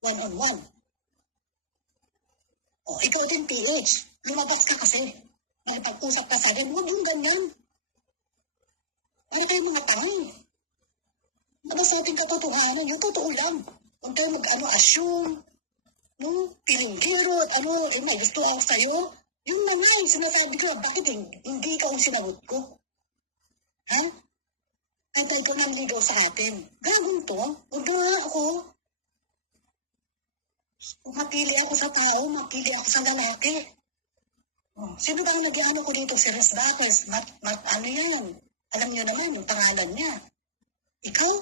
one-on-one. O, ikaw din, PH. Lumabas ka kasi. Nakipag-usap ka sa akin, huwag yung ganyan. Para kayo mga tangay. Labas natin katotohanan, yung totoo lang. Huwag tayo assume, no? Pilinggero at may gusto ako sa'yo. Yung na nga, sinasabi ko, bakit hindi ikaw ang sinagot ko? Ha? Ay, tayo ko nang ligaw sa atin. Gagong to, huwag nga ako. Kung mapili ako sa tao, mapili ako sa lalaki. Sino ba ang nag-ano ko dito? Si Res Daquez. Ano yan? Alam niyo naman yung pangalan niya. Ikaw?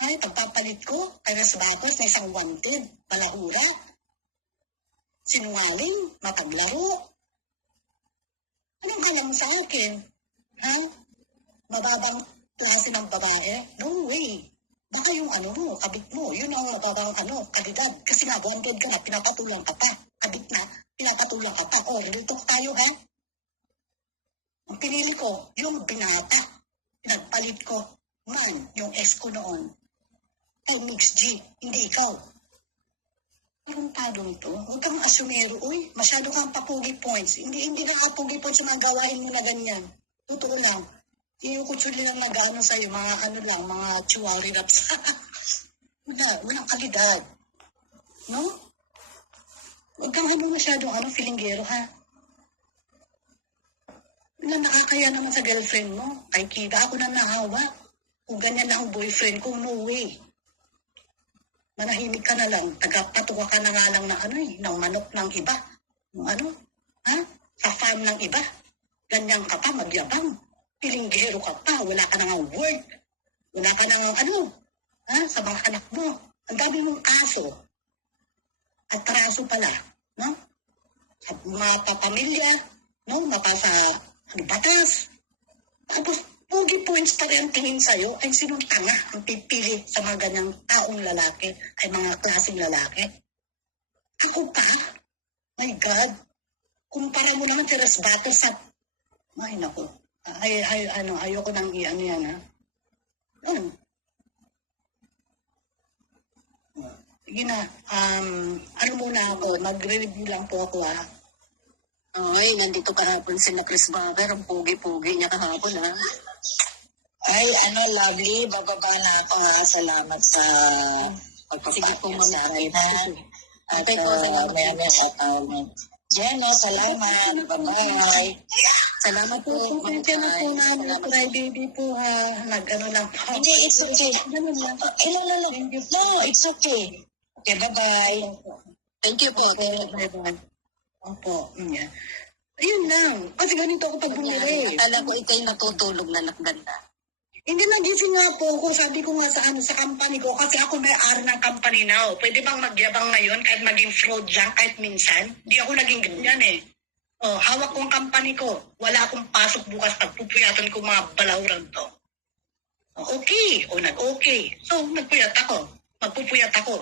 Ay, pagpapalit ko kay Res Daquez na isang wanted, palahura, sinungaling, mapaglaro. Anong alam mo sa akin? Ha? Mababang klase ng babae? No way. Baka yung mo, kabit mo, yun ang mababang kalidad. Kasi nga, wanted ka na, pinapatulang ka pa. Kabit na, pinapatulang ka pa. O, relito tayo, ha? Ang pinili ko, yung binata. Pinagpalit ko, man, yung ex ko noon. Kay Mix G, hindi ikaw. Parang tadong to. Huwag kang asumero, uy. Masyado kang papugi points. Hindi na kapugi points yung mga gawain mo na ganyan. Totoo lang. Yung kutsuli lang nag-ano sa'yo, mga chihuahua raps. Walang kalidad. No? Huwag kang masyadong feelinggero, ha? Nakakaya naman sa girlfriend mo. Ay, kita ako na nahawa. Kung ganyan lang ang boyfriend ko, no way. Manahimik ka na lang. Tagapatuwa ka na nga lang ng manok ng iba. Ha? Sa farm ng iba. Ganyan ka pa, magyabang. Pilinggero ka pa, wala ka nang work. Wala ka nang ha? Sa mga anak mo. Ang dami mong kaso. Atraso pala, no? Sa mga pamilya, no? Mapasa, batas. Tapos, pugi points pa rin ang tingin sa'yo, ay sinong tanga ang pipili sa mga ganyang taong lalaki, ay mga klaseng lalaki. Ako pa? My God. Kumpara mo naman si Resbato sa, ay naku, ayoko nang yan, ha? Sige na, muna ako, mag-review lang po ako, ha? Ay, nandito kahapon sila Chris Baker, ang pugi-pugi niya kahapon, ha? Ay, lovely, bababa na ako, ha? Salamat sa Sige po, pagpapakita sa akin, ha? At Okay po, salamat may sa tawag. Jenna, salamat. Bye-bye. Salamat po. Pasensya na po namin, cry baby po, ha? Lang po. Hindi, it's okay. Ganun lang. No, it's okay. Okay, bye-bye. Thank you po. Bye-bye. Opo. Yeah. Ayun lang. Kasi ganito ako pag bumili. Akala ko ikaw'y natutulog na nakaganda. Hindi, nagising nga po ako. Sabi ko nga sa company ko, kasi ako may-ari ng company now. Pwede bang magyabang ngayon kahit maging fraud dyan, kahit minsan? Hindi ako naging ganyan eh. Hawak ko ang company ko. Wala akong pasok bukas. Pagpupuyatan ko mga balawran to. Okay. Nag-okay. So, nagpuyat ako. Magpupuyat ako.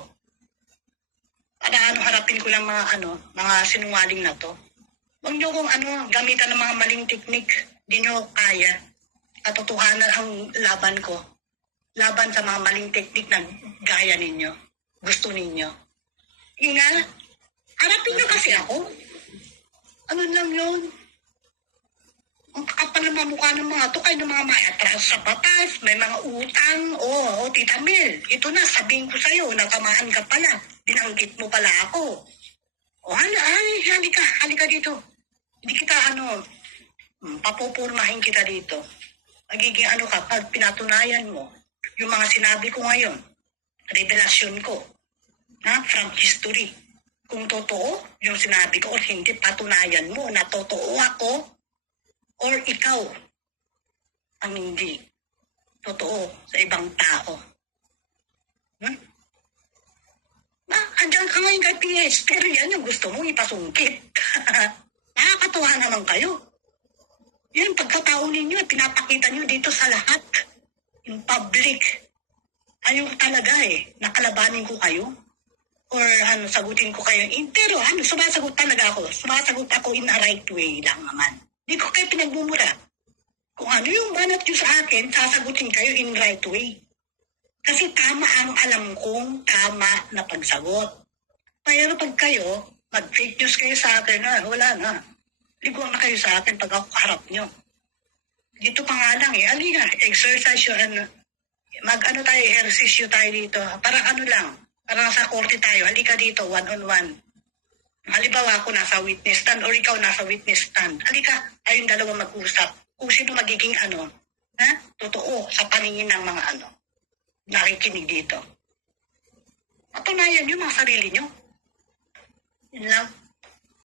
Para harapin ko lang mga sinungaling na to. Huwag niyo kung gamitan ng mga maling teknik. Hindi niyo kaya. Katotohanan ang laban ko. Laban sa mga maling teknik na gaya ninyo. Gusto ninyo. Nga, harapin niyo kasi ako. Ano lang yun? Ang kakapal ng mga mukha ng mga to, kayo ng mga maatras sa batas, may mga utang. Tita Mel, ito na, sabihin ko sa'yo, natamaan ka pala. Binanggit mo pala ako. Halika dito. Hindi kita papupurmahin kita dito. Magiging ka, pag pinatunayan mo, yung mga sinabi ko ngayon, revelasyon ko, from history. Kung totoo, yung sinabi ko, o hindi, patunayan mo na totoo ako, or ikaw, ang hindi totoo sa ibang tao. Andiyan ka ngayon kay PH, pero yan yung gusto mo ipasungkit. Nakakatuwa naman kayo. Yan, pagkatao ninyo, pinapakita nyo dito sa lahat. In public. Ayaw talaga nakalabanin ko kayo. Or sagutin ko kayo. Pero sumasagot talaga ako. Sumasagot ako in a right way lang naman. Hindi ko kayo pinagmumura. Kung yung banat nyo sa akin, sasagutin kayo in right way. Kasi tama ang alam kong tama na pagsagot. Pero pag kayo, mag-fake news kayo sa akin, wala na. Liguan na kayo sa akin pag ako kaharap nyo. Dito pa nga lang halika, exercise yun, mag-ano tayo, exercise tayo dito. Parang ano lang, parang sa korte tayo, halika dito, one-on-one. Halimbawa ako nasa witness stand or ikaw nasa witness stand. Halika, tayong dalawa mag-usap. Kung sino magiging totoo sa paningin ng mga nakikinig dito. Patunayan nyo mga sarili nyo. Yun lang.